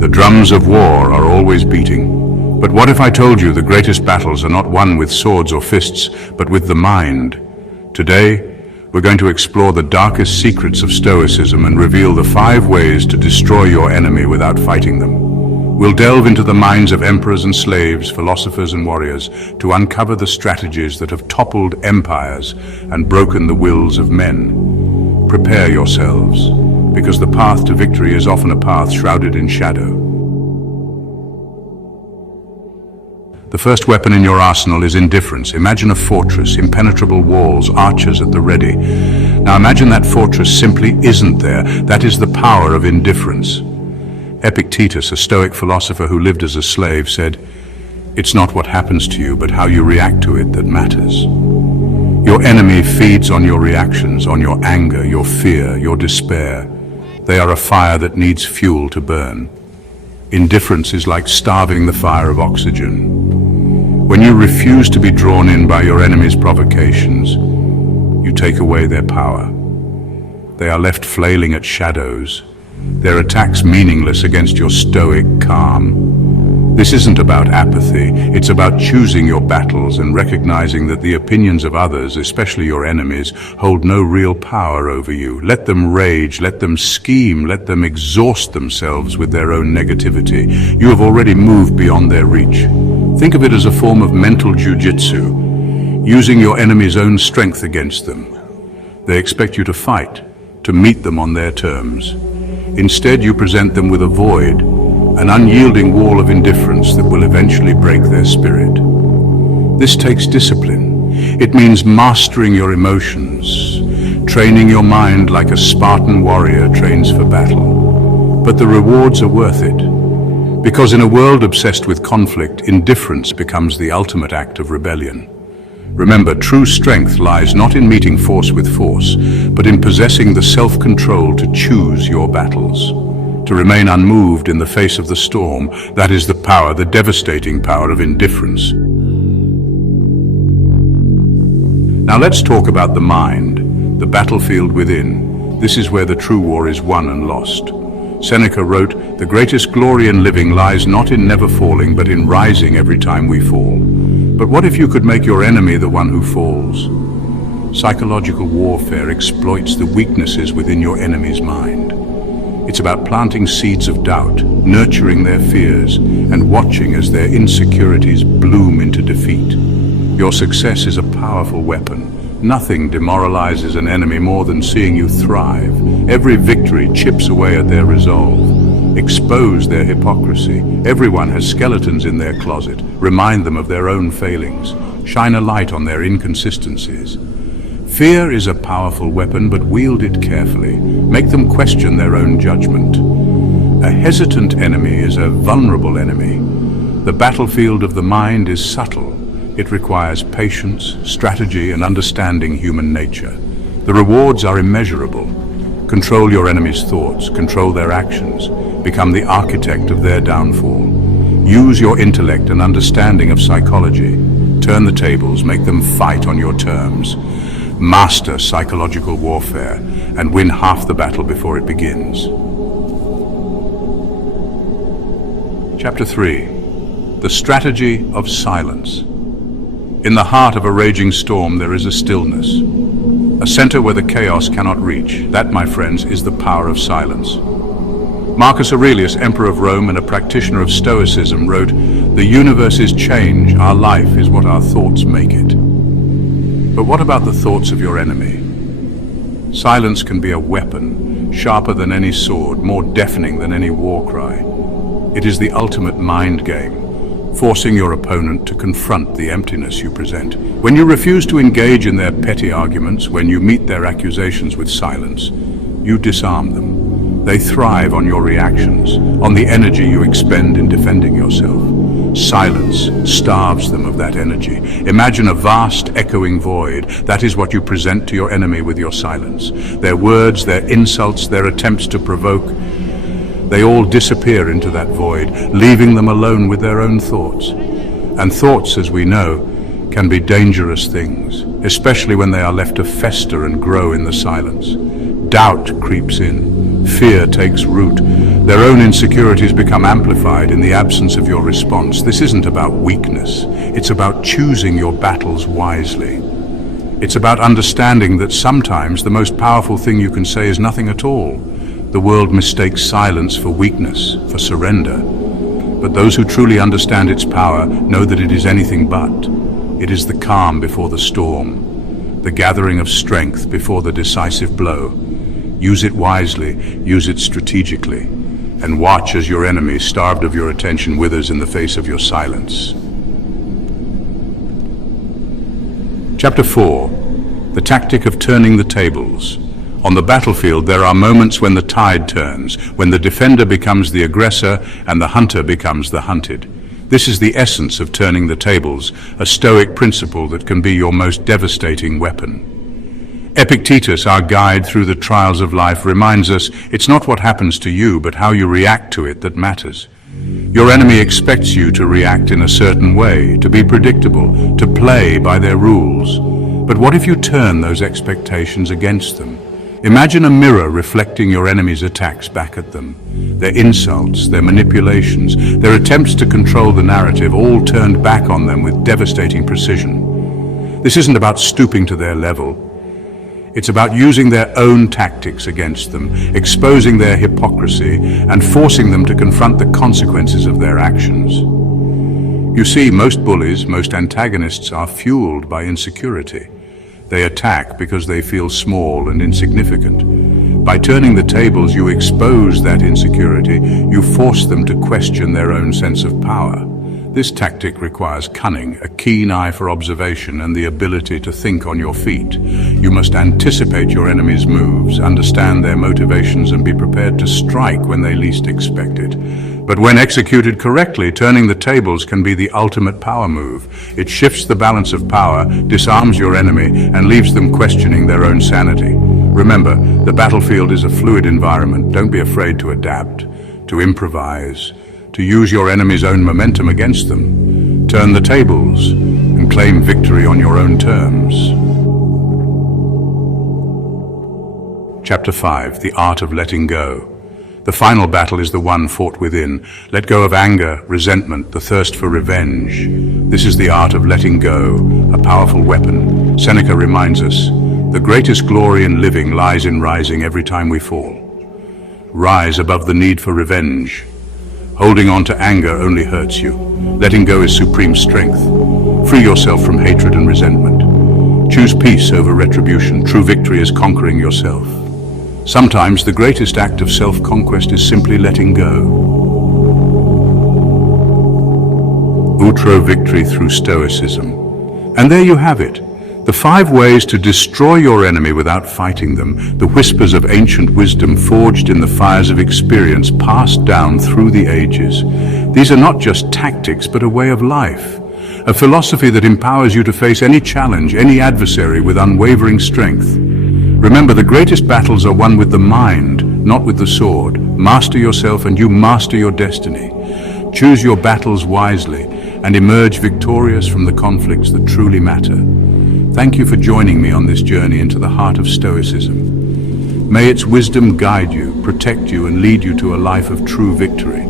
The drums of war are always beating. But what if I told you the greatest battles are not won with swords or fists, but with the mind? Today, we're going to explore the darkest secrets of Stoicism and reveal the 5 ways to destroy your enemy without fighting them. We'll delve into the minds of emperors and slaves, philosophers and warriors, to uncover the strategies that have toppled empires and broken the wills of men. Prepare yourselves, because the path to victory is often a path shrouded in shadow. The first weapon in your arsenal is indifference. Imagine a fortress, impenetrable walls, archers at the ready. Now imagine that fortress simply isn't there. That is the power of indifference. Epictetus, a Stoic philosopher who lived as a slave, said, "It's not what happens to you, but how you react to it that matters." Your enemy feeds on your reactions, on your anger, your fear, your despair. They are a fire that needs fuel to burn. Indifference is like starving the fire of oxygen. When you refuse to be drawn in by your enemy's provocations, you take away their power. They are left flailing at shadows, their attacks meaningless against your stoic calm. This isn't about apathy, it's about choosing your battles and recognizing that the opinions of others, especially your enemies, hold no real power over you. Let them rage, let them scheme, let them exhaust themselves with their own negativity. You have already moved beyond their reach. Think of it as a form of mental jujitsu, using your enemy's own strength against them. They expect you to fight, to meet them on their terms. Instead, you present them with a void, an unyielding wall of indifference that will eventually break their spirit. This takes discipline. It means mastering your emotions, training your mind like a Spartan warrior trains for battle. But the rewards are worth it, because in a world obsessed with conflict, indifference becomes the ultimate act of rebellion. Remember, true strength lies not in meeting force with force, but in possessing the self-control to choose your battles. To remain unmoved in the face of the storm, that is the power, the devastating power of indifference. Now let's talk about the mind, the battlefield within. This is where the true war is won and lost. Seneca wrote, "The greatest glory in living lies not in never falling, but in rising every time we fall." But what if you could make your enemy the one who falls? Psychological warfare exploits the weaknesses within your enemy's mind. It's about planting seeds of doubt, nurturing their fears, and watching as their insecurities bloom into defeat. Your success is a powerful weapon. Nothing demoralizes an enemy more than seeing you thrive. Every victory chips away at their resolve. Expose their hypocrisy. Everyone has skeletons in their closet. Remind them of their own failings. Shine a light on their inconsistencies. Fear is a powerful weapon, but wield it carefully. Make them question their own judgment. A hesitant enemy is a vulnerable enemy. The battlefield of the mind is subtle. It requires patience, strategy, and understanding human nature. The rewards are immeasurable. Control your enemy's thoughts, control their actions, become the architect of their downfall. Use your intellect and understanding of psychology. Turn the tables, make them fight on your terms. Master psychological warfare and win half the battle before it begins. Chapter 3. The strategy of silence. In the heart of a raging storm there is a stillness, a center where the chaos cannot reach. That, my friends, is the power of silence. Marcus Aurelius, Emperor of Rome and a practitioner of Stoicism, wrote, "The universe is change, our life is what our thoughts make it." But what about the thoughts of your enemy? Silence can be a weapon, sharper than any sword, more deafening than any war cry. It is the ultimate mind game, forcing your opponent to confront the emptiness you present. When you refuse to engage in their petty arguments, when you meet their accusations with silence, you disarm them. They thrive on your reactions, on the energy you expend in defending yourself. Silence starves them of that energy. Imagine a vast, echoing void. That is what you present to your enemy with your silence. Their words, their insults, their attempts to provoke, they all disappear into that void, leaving them alone with their own thoughts. And thoughts, as we know, can be dangerous things, especially when they are left to fester and grow in the silence. Doubt creeps in. Fear takes root. Their own insecurities become amplified in the absence of your response. This isn't about weakness. It's about choosing your battles wisely. It's about understanding that sometimes the most powerful thing you can say is nothing at all. The world mistakes silence for weakness, for surrender. But those who truly understand its power know that it is anything but. It is the calm before the storm, the gathering of strength before the decisive blow. Use it wisely, use it strategically, and watch as your enemy, starved of your attention, withers in the face of your silence. Chapter 4. The tactic of turning the tables. On the battlefield, there are moments when the tide turns, when the defender becomes the aggressor and the hunter becomes the hunted. This is the essence of turning the tables, a Stoic principle that can be your most devastating weapon. Epictetus, our guide through the trials of life, reminds us it's not what happens to you, but how you react to it that matters. Your enemy expects you to react in a certain way, to be predictable, to play by their rules. But what if you turn those expectations against them? Imagine a mirror reflecting your enemy's attacks back at them. Their insults, their manipulations, their attempts to control the narrative, all turned back on them with devastating precision. This isn't about stooping to their level. It's about using their own tactics against them, exposing their hypocrisy, and forcing them to confront the consequences of their actions. You see, most bullies, most antagonists are fueled by insecurity. They attack because they feel small and insignificant. By turning the tables, you expose that insecurity. You force them to question their own sense of power. This tactic requires cunning, a keen eye for observation, and the ability to think on your feet. You must anticipate your enemy's moves, understand their motivations, and be prepared to strike when they least expect it. But when executed correctly, turning the tables can be the ultimate power move. It shifts the balance of power, disarms your enemy, and leaves them questioning their own sanity. Remember, the battlefield is a fluid environment. Don't be afraid to adapt, to improvise, to use your enemy's own momentum against them. Turn the tables and claim victory on your own terms. Chapter 5. The Art of Letting Go. The final battle is the one fought within. Let go of anger, resentment, the thirst for revenge. This is the art of letting go, a powerful weapon. Seneca reminds us, the greatest glory in living lies in rising every time we fall. Rise above the need for revenge. Holding on to anger only hurts you. Letting go is supreme strength. Free yourself from hatred and resentment. Choose peace over retribution. True victory is conquering yourself. Sometimes the greatest act of self-conquest is simply letting go. Outro victory through Stoicism. And there you have it. The 5 ways to destroy your enemy without fighting them, the whispers of ancient wisdom forged in the fires of experience passed down through the ages. These are not just tactics, but a way of life, a philosophy that empowers you to face any challenge, any adversary with unwavering strength. Remember, the greatest battles are won with the mind, not with the sword. Master yourself and you master your destiny. Choose your battles wisely and emerge victorious from the conflicts that truly matter. Thank you for joining me on this journey into the heart of Stoicism. May its wisdom guide you, protect you, and lead you to a life of true victory.